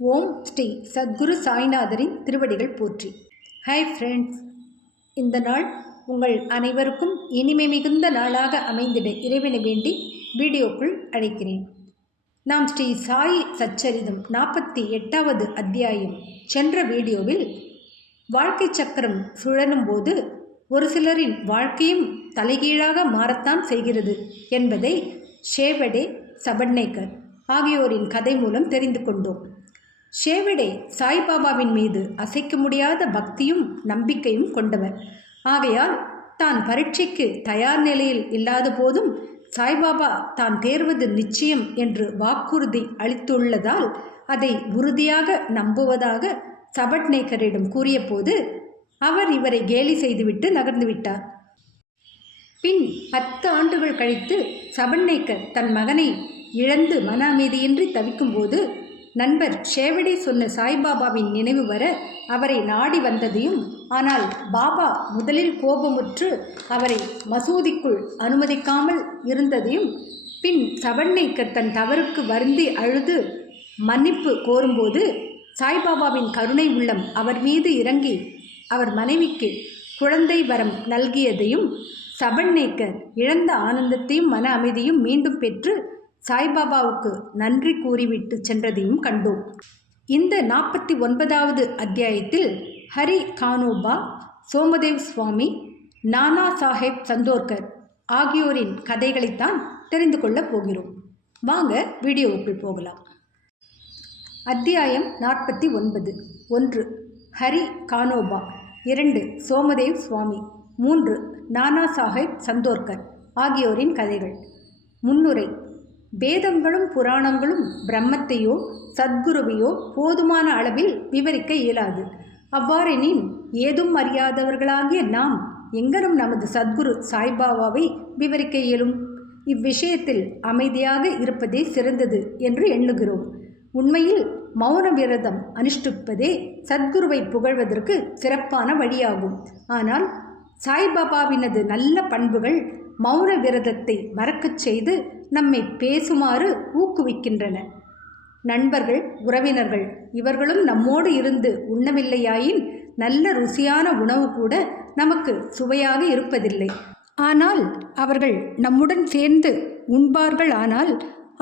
ஓம் ஸ்ரீ சத்குரு சாய்நாதரின் திருவடிகள் போற்றி. Hi friends, இந்த நாள் உங்கள் அனைவருக்கும் இனிமை மிகுந்த நாளாக அமைந்திட இறைவனை வேண்டி வீடியோக்குள் அழைக்கிறேன். நாம் ஸ்ரீ சாய் சச்சரிதம் 48வது அத்தியாயம் சென்ற வீடியோவில் வாழ்க்கை சக்கரம் சுழலும் போது ஒரு சிலரின் வாழ்க்கையும் தலைகீழாக மாறத்தான் செய்கிறது என்பதை ஷேவடே, சபட்நேக்கர் ஆகியோரின் கதை மூலம் தெரிந்து கொண்டோம். ஷேவடே சாய்பாபாவின் மீது அசைக்க முடியாத பக்தியும் நம்பிக்கையும் கொண்டவர். ஆகையால் தான் பரீட்சைக்கு தயார் நிலையில் இல்லாத போதும் சாய்பாபா தான் தேர்வது நிச்சயம் என்று வாக்குறுதி அளித்துள்ளதால் அதை உறுதியாக நம்புவதாக சபட்நேக்கரிடம் கூறிய போது அவர் இவரை கேலி செய்துவிட்டு நகர்ந்துவிட்டார். பின் 10 ஆண்டுகள் கழித்து சபட்நேக்கர் தன் மகனை இழந்து மன அமைதியின்றி தவிக்கும்போது நண்பர் ஷேவடே சொன்ன சாய்பாபாவின் நினைவு வர அவரை நாடி வந்ததையும், ஆனால் பாபா முதலில் கோபமுற்று அவரை மசூதிக்குள் அனுமதிக்காமல் இருந்ததையும், பின் சபட்நேக்கர் தன் தவறுக்கு வருந்தி அழுது மன்னிப்பு கோரும்போது சாய்பாபாவின் கருணை உள்ளம் அவர் மீது இறங்கி அவர் மனைவிக்கு குழந்தை வரம் நல்கியதையும், சபட்நேக்கர் இழந்த ஆனந்தத்தையும் மன அமைதியும் மீண்டும் பெற்று சாய்பாபாவுக்கு நன்றி கூறிவிட்டு சென்றதையும் கண்டோம். இந்த 49வது அத்தியாயத்தில் ஹரி கானோபா, சோமதேவ் சுவாமி, நானா சாஹேப் சந்தோர்கர் ஆகியோரின் கதைகளைத்தான் தெரிந்து கொள்ளப் போகிறோம். வாங்க வீடியோவுக்குள் போகலாம். அத்தியாயம் 49. 1. ஹரி கானோபா. 2. சோமதேவ் சுவாமி. 3. நானா சாஹேப் சந்தோர்கர் ஆகியோரின் கதைகள். முன்னுரை. வேதங்களும் புராணங்களும் பிரம்மத்தையோ சத்குருவையோ போதுமான அளவில் விவரிக்க இயலாது. அவ்வாறெனின் ஏதும் அறியாதவர்களாகிய நாம் எங்கனும் நமது சத்குரு சாய்பாபாவை விவரிக்க இயலும்? இவ்விஷயத்தில் அமைதியாக இருப்பதே சிறந்தது என்று எண்ணுகிறோம். உண்மையில் மௌன விரதம் அனுஷ்டிப்பதே சத்குருவை புகழ்வதற்கு சிறப்பான வழியாகும். ஆனால் சாய்பாபாவினது நல்ல பண்புகள் மௌன விரதத்தை மறக்கச் செய்து நம்மை பேசுமாறு ஊக்குவிக்கின்றன. நண்பர்கள், உறவினர்கள் இவர்களும் நம்மோடு இருந்து உண்ணவில்லையாயின் நல்ல ருசியான உணவு கூட நமக்கு சுவையாக இருப்பதில்லை. ஆனால் அவர்கள் நம்முடன் சேர்ந்து உண்பார்கள், ஆனால்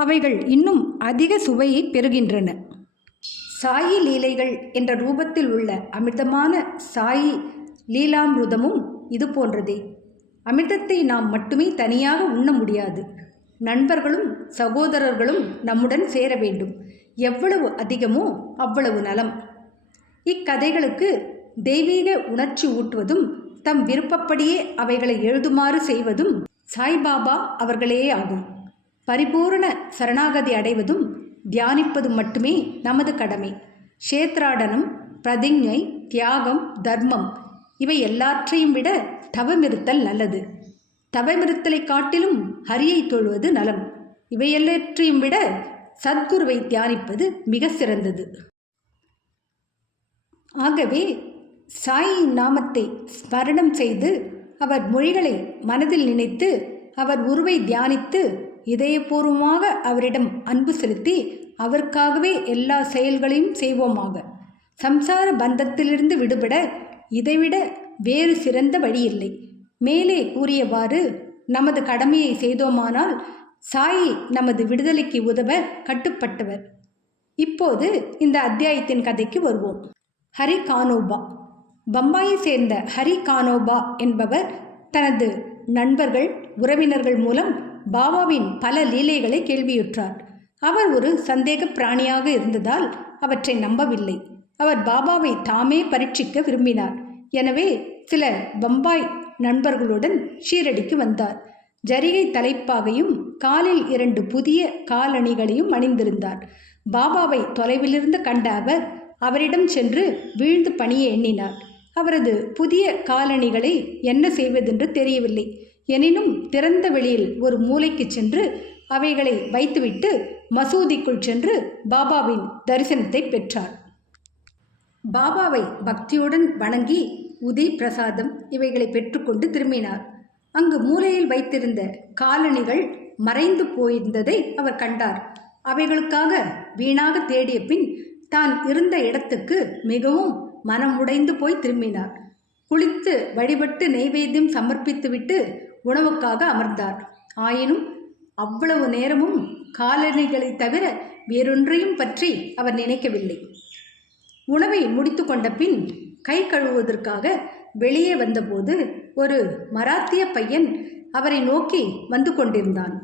அவைகள் இன்னும் அதிக சுவையை பெறுகின்றன. சாயி லீலைகள் என்ற ரூபத்தில் உள்ள அமிர்தமான சாயி லீலாமிருதமும் இது போன்றதே. அமிர்தத்தை நாம் மட்டுமே தனியாக உண்ண முடியாது. நண்பர்களும் சகோதரர்களும் நம்முடன் சேர வேண்டும். எவ்வளவு அதிகமோ அவ்வளவு நலம். இக்கதைகளுக்கு தெய்வீக உணர்ச்சி ஊட்டுவதும் தம் விருப்பப்படியே அவைகளை எழுதுமாறு செய்வதும் சாய்பாபா அவர்களே ஆகும். பரிபூரண சரணாகதி அடைவதும் தியானிப்பதும் மட்டுமே நமது கடமை. க்ஷேத்ராடனம், பிரதிஞ்ஞை, தியாகம், தர்மம் இவை எல்லாற்றையும் விட தவமிருத்தல் நல்லது. தவமிருத்தலை காட்டிலும் ஹரியை தொழுவது நலம். இவையெல்லாற்றையும் விட சத்குருவை தியானிப்பது மிக சிறந்தது. ஆகவே சாயின் நாமத்தை ஸ்மரணம் செய்து அவர் மொழிகளை மனதில் நினைத்து அவர் உருவை தியானித்து இதயபூர்வமாக அவரிடம் அன்பு செலுத்தி அவருக்காகவே எல்லா செயல்களையும் செய்வோமாக. சம்சார பந்தத்திலிருந்து விடுபட இதைவிட வேறு சிறந்த வழியில்லை. மேலே கூறியவாறு நமது கடமையை செய்தோமானால் சாயி நமது விடுதலைக்கு உதவ கட்டுப்பட்டவர். இப்போது இந்த அத்தியாயத்தின் கதைக்கு வருவோம். ஹரி கானோபா. பம்பாயை சேர்ந்த ஹரி கானோபா என்பவர் தனது நண்பர்கள், உறவினர்கள் மூலம் பாபாவின் பல லீலைகளை கேள்வியுற்றார். அவர் ஒரு சந்தேக பிராணியாக இருந்ததால் அவற்றை நம்பவில்லை. அவர் பாபாவை தாமே பரீட்சிக்க விரும்பினார். எனவே சில பம்பாய் நண்பர்களுடன் ஷீரடிக்கு வந்தார். ஜரிகை தலைப்பாகையும் காலில் 2 புதிய காலணிகளையும் அணிந்திருந்தார். பாபாவை தொலைவிலிருந்து கண்ட அவர் அவரிடம் சென்று வீழ்ந்து பணிய எண்ணினார். அவரது புதிய காலணிகளை என்ன செய்வதென்று தெரியவில்லை. எனினும் திறந்த வெளியில் ஒரு மூலைக்கு சென்று அவைகளை வைத்துவிட்டு மசூதிக்குள் சென்று பாபாவின் தரிசனத்தை பெற்றார். பாபாவை பக்தியுடன் வணங்கி உதி பிரசாதம் இவைகளை பெற்றுக்கொண்டு திரும்பினார். அங்கு மூலையில் வைத்திருந்த காலணிகள் மறைந்து போயிருந்ததை அவர் கண்டார். அவைகளுக்காக வீணாக தேடிய பின் தான் இருந்த இடத்துக்கு மிகவும் மனம் உடைந்து போய் திரும்பினார். குளித்து வழிபட்டு நெய்வேத்தியம் சமர்ப்பித்துவிட்டு உணவுக்காக அமர்ந்தார். ஆயினும் அவ்வளவு நேரமும் காலணிகளை தவிர வேறொன்றையும் பற்றி அவர் நினைக்கவில்லை. உணவை முடித்து கொண்ட பின் கை கழுவுவதற்காக வெளியே வந்தபோது ஒரு மராத்திய பையன் அவரை நோக்கி வந்து கொண்டிருந்தான்.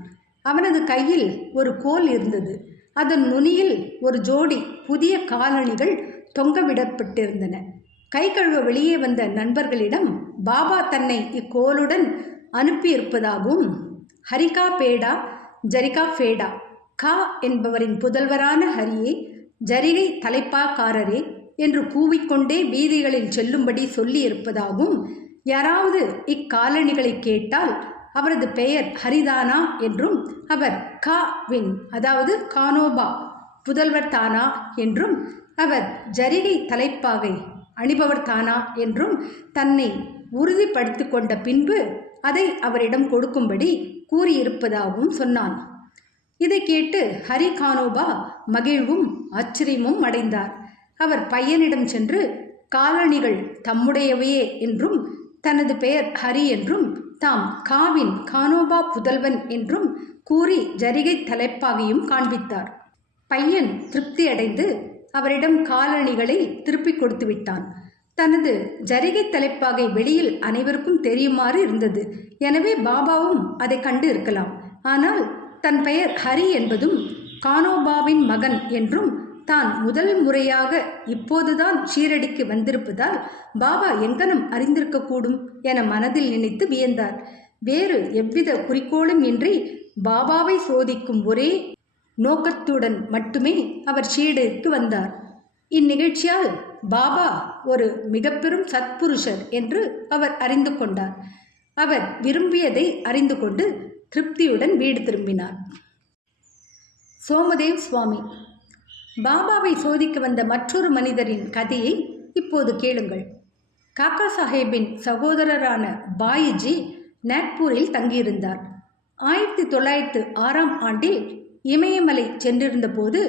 அவனது கையில் ஒரு கோல் இருந்தது. அதன் நுனியில் ஒரு ஜோடி புதிய காலணிகள் தொங்கவிடப்பட்டிருந்தன. கை கழுவ வெளியே வந்த நண்பர்களிடம் பாபா தன்னை இக்கோலுடன் அனுப்பியிருப்பதாகவும் ஹரிகா பேடா ஜரிகா ஃபேடா கா என்பவரின் புதல்வரான ஹரியே, ஜரிகை தலைப்பாக்காரரே என்று கூவிக்கொண்டே வீதிகளில் செல்லும்படி சொல்லியிருப்பதாகவும், யாராவது இக்காலணிகளை கேட்டால் அவரது பெயர் ஹரிதானா என்றும் அவர் வின் அதாவது கானோபா புதல்வர் தானா என்றும் அவர் ஜரிகை தலைப்பாகை அணிபவர் தானா என்றும் தன்னை உறுதிப்படுத்தி கொண்ட பின்பு அதை அவரிடம் கொடுக்கும்படி கூறியிருப்பதாகவும் சொன்னான். இதை கேட்டு ஹரி கானோபா மகிழ்வும் ஆச்சரியமும் அடைந்தார். அவர் பையனிடம் சென்று காலணிகள் தம்முடையவையே என்றும் தனது பெயர் ஹரி என்றும் தாம் காவின் கானோபா புதல்வன் என்றும் கூறி ஜரிகை தலைப்பாகையும் காண்பித்தார். பையன் திருப்தி அடைந்து அவரிடம் காலணிகளை திருப்பி கொடுத்து விட்டான். தனது ஜரிகை தலைப்பாகை வெளியில் அனைவருக்கும் தெரியுமாறு இருந்தது. எனவே பாபாவும் அதை கண்டு இருக்கலாம். ஆனால் தன் பெயர் ஹரி என்பதும் கானோபாவின் மகன் என்றும் தான் முதல் முறையாக இப்போதுதான் ஷீரடிக்கு வந்திருப்பதால் பாபா எங்கனம் அறிந்திருக்கக்கூடும் என மனதில் நினைத்து வியந்தார். வேறு எவ்வித குறிக்கோளும் இன்றி பாபாவை சோதிக்கும் ஒரே நோக்கத்துடன் மட்டுமே அவர் ஷீரடிக்கு வந்தார். இந்நிகழ்ச்சியால் பாபா ஒரு மிக பெரும் சத்புருஷர் என்று அவர் அறிந்து கொண்டார். அவர் விரும்பியதை அறிந்து கொண்டு திருப்தியுடன் வீடு திரும்பினார். சோமதேவ் சுவாமி. பாபாவை சோதிக்க வந்த மற்றொரு மனிதரின் கதையை இப்போது கேளுங்கள். காக்கா சாஹேபின் சகோதரரான பாயிஜி நாக்பூரில் தங்கியிருந்தார். 1906ஆம் ஆண்டில் இமயமலை சென்றிருந்த போது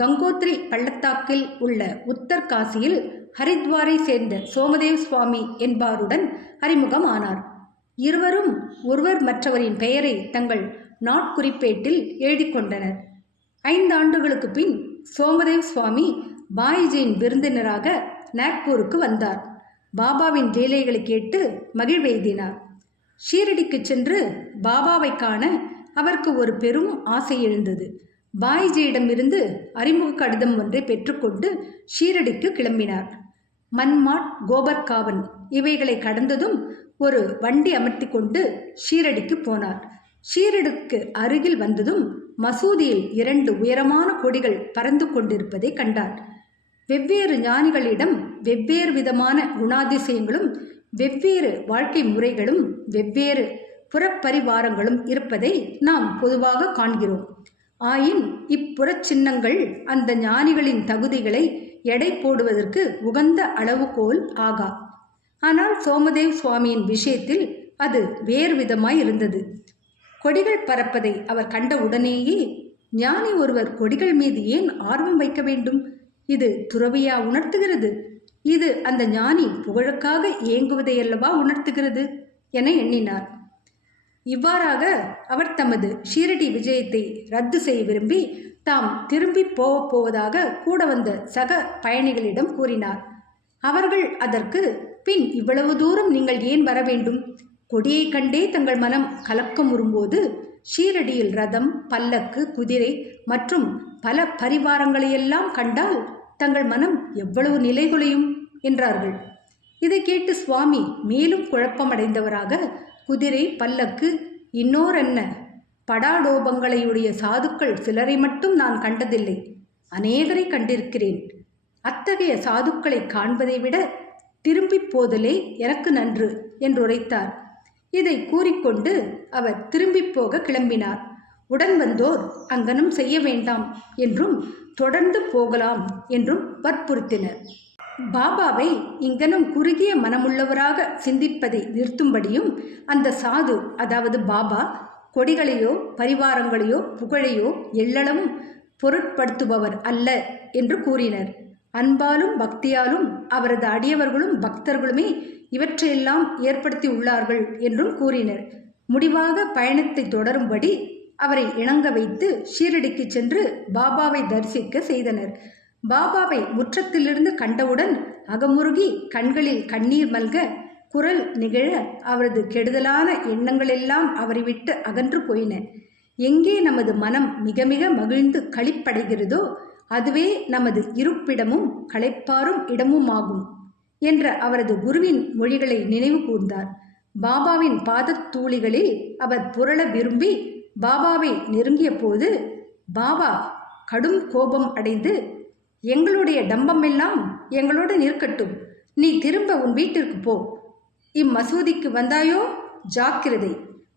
கங்கோத்ரி பள்ளத்தாக்கில் உள்ள உத்தர்காசியில் ஹரித்வாரை சேர்ந்த சோமதேவ் சுவாமி என்பாருடன் அறிமுகம் ஆனார். இருவரும் ஒருவர் மற்றவரின் பெயரை தங்கள் நாட்குறிப்பேட்டில் எழுதி கொண்டனர். 5 ஆண்டுகளுக்கு பின் சோமதேவ் சுவாமி பாயிஜியின் விருந்தினராக நாக்பூருக்கு வந்தார். பாபாவின் லீலைகளை கேட்டு மகிழ்வெய்தினார். ஷீரடிக்கு சென்று பாபாவை காண அவருக்கு ஒரு பெரும் ஆசை எழுந்தது. பாயிஜியிடமிருந்து அறிமுக கடிதம் ஒன்றை பெற்றுக்கொண்டு ஷீரடிக்கு கிளம்பினார். மன்மாட், கோபர்காவன் இவைகளை கடந்ததும் ஒரு வண்டி அமர்த்தி கொண்டு ஷீரடிக்கு போனார். ஷீரடிக்கு அருகில் வந்ததும் மசூதியில் 2 உயரமான கொடிகள் பறந்து கொண்டிருப்பதை கண்டார். வெவ்வேறு ஞானிகளிடம் வெவ்வேறு விதமான குணாதிசயங்களும் வெவ்வேறு வாழ்க்கை முறைகளும் வெவ்வேறு புறப்பரிவாரங்களும் இருப்பதை நாம் பொதுவாக காண்கிறோம். ஆயின் இப்புறச் சின்னங்கள் அந்த ஞானிகளின் தகுதிகளை எடை போடுவதற்கு உகந்த அளவுகோல் ஆகா. ஆனால் சோமதேவ் சுவாமியின் விஷயத்தில் அது வேறு விதமாய் இருந்தது. கொடிகள் பறப்பதை அவர் கண்ட உடனேயே ஞானி ஒருவர் கொடிகள் மீது ஏன் ஆர்வம் வைக்க வேண்டும்? இது துறவியா உணர்த்துகிறது? இது அந்த ஞானி புகழுக்காக ஏங்குவதையல்லவா உணர்த்துகிறது என எண்ணினார். இவ்வாறாக அவர் தமது ஷீரடி விஜயத்தை ரத்து செய்ய விரும்பி தாம் திரும்பி போவதாக கூட வந்த சக பயணிகளிடம் கூறினார். அவர்கள் அதற்கு, பின் இவ்வளவு தூரம் நீங்கள் ஏன் வர வேண்டும்? கொடியை கண்டே தங்கள் மனம் கலக்கம் உறும்போது ஷீரடியில் ரதம், பல்லக்கு, குதிரை மற்றும் பல பரிவாரங்களையெல்லாம் கண்டால் தங்கள் மனம் எவ்வளவு நிலைகுலையும் என்றார்கள். இதை கேட்டு சுவாமி மேலும் குழப்பமடைந்தவராக, குதிரை, பல்லக்கு, இன்னோரென்ன படாடோபங்களையுடைய சாதுக்கள் சிலரை மட்டும் நான் கண்டதில்லை, அநேகரை கண்டிருக்கிறேன். அத்தகைய சாதுக்களை காண்பதை விட திரும்பி போதலே எனக்கு நன்று என்றுரைத்தார். இதை கூறிக்கொண்டு அவர் திரும்பி போக கிளம்பினார். உடன் வந்தோர் அங்கனம் செய்ய வேண்டாம் என்றும் தொடர்ந்து போகலாம் என்றும் வற்புறுத்தினர். பாபாவை இங்கனம் குறுகிய மனமுள்ளவராக சிந்திப்பதை நிறுத்தும்படியும் அந்த சாது, அதாவது பாபா, கொடிகளையோ பரிவாரங்களையோ புகழையோ எள்ளளவும் பொருட்படுத்துபவர் அல்ல என்று கூறினர். அன்பாலும் பக்தியாலும் அவரது அடியவர்களும் பக்தர்களுமே இவற்றையெல்லாம் ஏற்படுத்தி உள்ளார்கள் என்றும் கூறினர். முடிவாக பயணத்தை தொடரும்படி அவரை இணங்க வைத்து ஷீரடிக்கு சென்று பாபாவை தரிசிக்க செய்தனர். பாபாவை முற்றத்திலிருந்து கண்டவுடன் அகமுருகி கண்களில் கண்ணீர் மல்க குரல் நிகழ அவரது கெடுதலான எண்ணங்களெல்லாம் அவரை விட்டு அகன்று போயின. எங்கே நமது மனம் மிக மிக மகிழ்ந்து களிப்படைகிறதோ அதுவே நமது இருப்பிடமும் களைப்பாரும் இடமுமாகும் என்ற அவரது குருவின் மொழிகளை நினைவு கூர்ந்தார். பாபாவின் பாதத்தூளிகளில் அவர் புரள விரும்பி பாபாவை நெருங்கிய போது பாபா கடும் கோபம் அடைந்து, எங்களுடைய டம்பமெல்லாம் எங்களுடன் இருக்கட்டும், நீ திரும்ப உன் வீட்டிற்கு போ. இம்மசூதிக்கு வந்தாயோ ஜாக்கிரதை.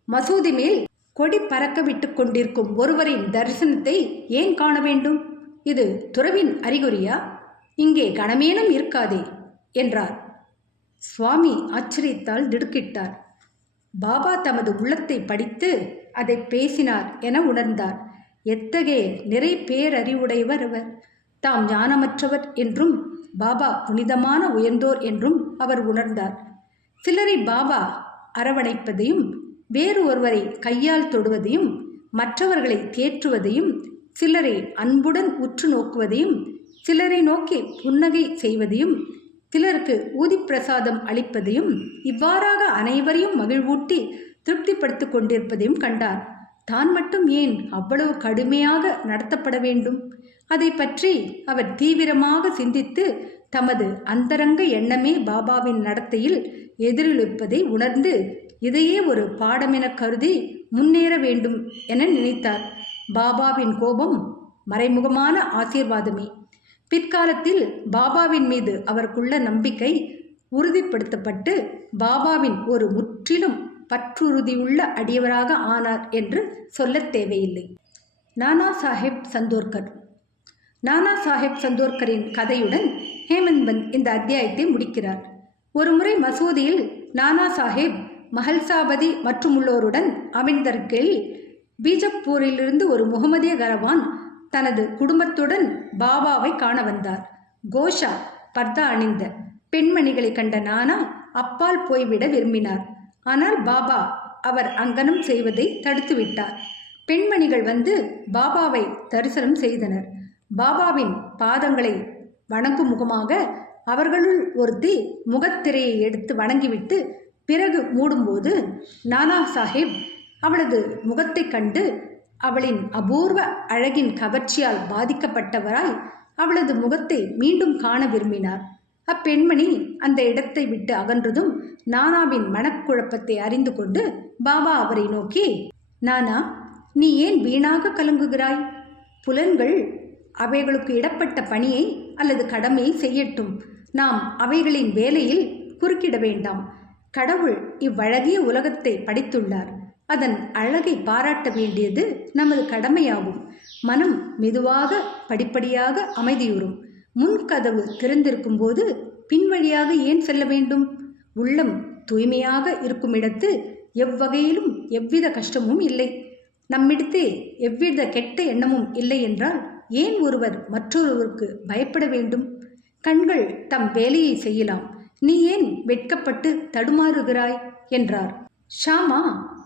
மசூதி மேல் கொடி பறக்க விட்டு கொண்டிருக்கும் ஒருவரின் தரிசனத்தை ஏன் காண வேண்டும்? இது துறவின் அறிகுறியா? இங்கே கணமேனும் இருக்காதே என்றார். சுவாமி ஆச்சரியத்தால் திடுக்கிட்டார். பாபா தமது உள்ளத்தை படித்து அதை பேசினார் என உணர்ந்தார். எத்தகைய நிறை பேரறிவுடையவர் அவர்! தாம் ஞானமற்றவர் என்றும் பாபா புனிதமான உயர்ந்தோர் என்றும் அவர் உணர்ந்தார். சிலரை பாபா அரவணைப்பதையும், வேறு ஒருவரை கையால் தொடுவதையும், மற்றவர்களை தேற்றுவதையும், சிலரை அன்புடன் உற்று நோக்குவதையும், சிலரை நோக்கி புன்னகை செய்வதையும், சிலருக்கு ஊதிப்பிரசாதம் அளிப்பதையும், இவ்வாறாக அனைவரையும் மகிழ்வூட்டி திருப்திப்படுத்தி கொண்டிருப்பதையும் கண்டார். தான் மட்டும் ஏன் அவ்வளவு கடுமையாக நடத்தப்பட வேண்டும்? அதை பற்றி அவர் தீவிரமாக சிந்தித்து தமது அந்தரங்க எண்ணமே பாபாவின் நடத்தையில் எதிரொலிப்பதை உணர்ந்து இதையே ஒரு பாடமென கருதி முன்னேற வேண்டும் என நினைத்தார். பாபாவின் கோபம் மறைமுகமான ஆசீர்வாதமே. பிற்காலத்தில் பாபாவின் மீது அவருக்குள்ள நம்பிக்கை உறுதிப்படுத்தப்பட்டு பாபாவின் ஒரு முற்றிலும் பற்றுறுதியுள்ள அடியவராக ஆனார் என்று சொல்லத் தேவையில்லை. நானா சாஹேப் சந்தோர்கர். நானா சாஹேப் சந்தோர்கரின் கதையுடன் ஹேமந்த் இந்த அத்தியாயத்தை முடிக்கிறார். ஒருமுறை மசூதியில் நானா சாஹேப் மஹல்சாபதி மற்றும் உள்ளோருடன் அமர்ந்திருக்கையில் பீஜப்பூரிலிருந்து ஒரு முகமதிய கரவான் தனது குடும்பத்துடன் பாபாவை காண வந்தார். கோஷா பர்தா அணிந்த பெண்மணிகளை கண்ட நானா அப்பால் போய்விட விரும்பினார். ஆனால் பாபா அவர் அங்கனம் செய்வதை தடுத்துவிட்டார். பெண்மணிகள் வந்து பாபாவை தரிசனம் செய்தனர். பாபாவின் பாதங்களை வணங்கும் முகமாக அவர்களுள் ஒருத்தி முகத்திரையை எடுத்து வணங்கிவிட்டு பிறகு மூடும்போது நானா சாஹேப் அவளது முகத்தை கண்டு அவளின் அபூர்வ அழகின் கவர்ச்சியால் பாதிக்கப்பட்டவராய் அவளது முகத்தை மீண்டும் காண விரும்பினார். அப்பெண்மணி அந்த இடத்தை விட்டு அகன்றதும் நானாவின் மனக்குழப்பத்தை அறிந்து கொண்டு பாபா அவரை நோக்கி, நானா, நீ ஏன் வீணாக கலங்குகிறாய்? புலன்கள் அவைகளுக்கு இடப்பட்ட பணியை அல்லது கடமையை செய்யட்டும். நாம் அவைகளின் வேலையில் குறுக்கிட வேண்டாம். கடவுள் இவ்வழகிய உலகத்தை படைத்துள்ளார். அதன் அழகை பாராட்ட வேண்டியது நமது கடமையாகும். மனம் மெதுவாக படிப்படியாக அமைதியுறும். முன்கதவு திறந்திருக்கும் போது பின்வழியாக ஏன் செல்ல வேண்டும்? உள்ளம் தூய்மையாக இருக்கும் இடத்து எவ்வகையிலும் எவ்வித கஷ்டமும் இல்லை. நம்மிடத்தே எவ்வித கெட்ட எண்ணமும் இல்லை என்றால் ஏன் ஒருவர் மற்றொருவருக்கு பயப்பட வேண்டும்? கண்கள் தம் வேலையை செய்யலாம். நீ ஏன் வெட்கப்பட்டு தடுமாறுகிறாய் என்றார். ஷாமா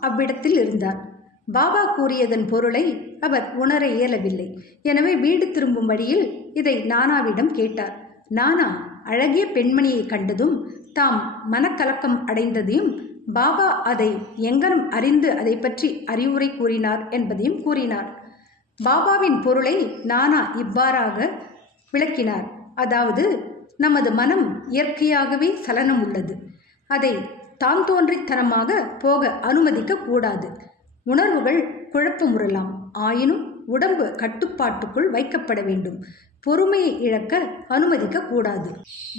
அவ்விடத்தில் இருந்தார். பாபா கூறியதன் பொருளை அவர் உணர இயலவில்லை. எனவே வீடு திரும்பும் வழியில் இதை நானாவிடம் கேட்டார். நானா அழகிய பெண்மணியை கண்டதும் தாம் மனக்கலக்கம் அடைந்ததையும் பாபா அதை எங்கனம் அறிந்து அதை பற்றி அறிவுரை கூறினார் என்பதையும் கூறினார். பாபாவின் பொருளை நானா இவ்வாறாக விளக்கினார். அதாவது, நமது மனம் இயற்கையாகவே சலனம் உள்ளது. அதை தான் தோன்றித்தனமாக போக அனுமதிக்க கூடாது. உணர்வுகள் குழப்பமுறலாம். ஆயினும் உடம்பு கட்டுப்பாட்டுக்குள் வைக்கப்பட வேண்டும். பொறுமையை இழக்க அனுமதிக்க கூடாது.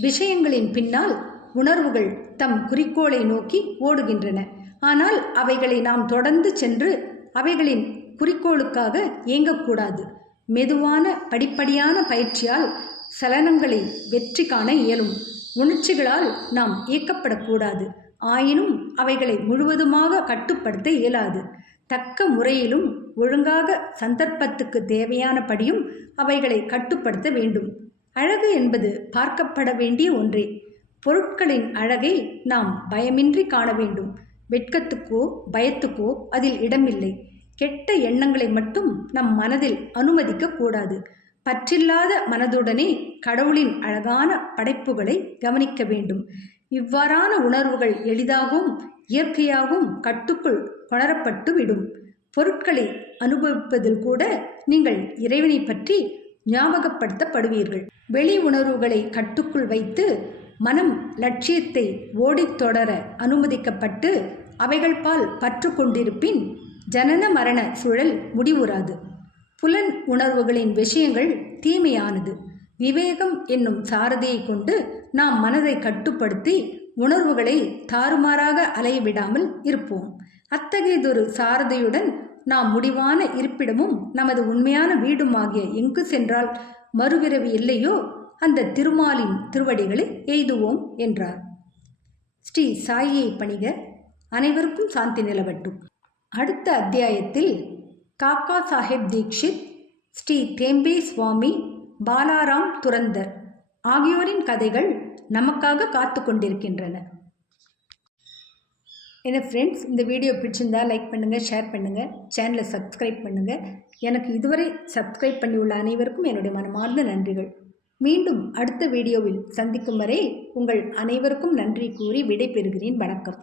விஷயங்களின் பின்னால் உணர்வுகள் தம் குறிக்கோளை நோக்கி ஓடுகின்றன. ஆனால் அவைகளை நாம் தொடர்ந்து சென்று அவைகளின் குறிக்கோளுக்காக இயங்கக்கூடாது. மெதுவான படிப்படியான பயிற்சியால் சலனங்களை வெற்றி காண இயலும். உணர்ச்சிகளால் நாம் இயக்கப்படக்கூடாது. ஆயினும் அவைகளை முழுவதுமாக கட்டுப்படுத்த இயலாது. தக்க முறையிலும் ஒழுங்காக சந்தர்ப்பத்துக்கு தேவையானபடியும் அவைகளை கட்டுப்படுத்த வேண்டும். அழகு என்பது பார்க்கப்பட வேண்டிய ஒன்றே. பொருட்களின் அழகை நாம் பயமின்றி காண வேண்டும். வெட்கத்துக்கோ பயத்துக்கோ அதில் இடமில்லை. கெட்ட எண்ணங்களை மட்டும் நம் மனதில் அனுமதிக்க கூடாது. பற்றில்லாத மனதுடனே கடவுளின் அழகான படைப்புகளை கவனிக்க வேண்டும். இவ்வாறான உணர்வுகள் எளிதாகவும் இயற்கையாகவும் கட்டுக்குள் கொணரப்பட்டு விடும். பொருட்களை அனுபவிப்பதில் கூட நீங்கள் இறைவனை பற்றி ஞாபகப்படுத்தப்படுவீர்கள். வெளி உணர்வுகளை கட்டுக்குள் வைத்து மனம் லட்சியத்தை ஓடித் தொடர அனுமதிக்கப்பட்டு அவைகள் பால் பற்று கொண்டிருப்பின் ஜனன மரண சுழல் முடிவுறாது. புலன் உணர்வுகளின் விஷயங்கள் தீமையானது. விவேகம் என்னும் சாரதியை கொண்டு நாம் மனதை கட்டுப்படுத்தி உணர்வுகளை தாறுமாறாக அலையவிடாமல் இருப்போம். அத்தகையதொரு சாரதியுடன் நாம் முடிவான இருப்பிடமும் நமது உண்மையான வீடுமாகிய எங்கு சென்றால் மறுபிறவி இல்லையோ அந்த திருமாலின் திருவடிகளை எய்துவோம் என்றார். ஸ்ரீ சாயியை பணிக. அனைவருக்கும் சாந்தி நிலவட்டும். அடுத்த அத்தியாயத்தில் காக்கா சாஹேப் தீக்ஷித், ஸ்ரீ தேம்பே சுவாமி, பாலாராம் துரந்தர் ஆகியோரின் கதைகள் நமக்காக காத்து கொண்டிருக்கின்றன. என்ன ஃப்ரெண்ட்ஸ், இந்த வீடியோ பிடிச்சிருந்தா லைக் பண்ணுங்கள், ஷேர் பண்ணுங்கள், சேனலை சப்ஸ்கிரைப் பண்ணுங்கள். எனக்கு இதுவரை சப்ஸ்கிரைப் பண்ணியுள்ள அனைவருக்கும் என்னுடைய மனமார்ந்த நன்றிகள். மீண்டும் அடுத்த வீடியோவில் சந்திக்கும் வரை உங்கள் அனைவருக்கும் நன்றி கூறி விடை பெறுகிறேன். வணக்கம்.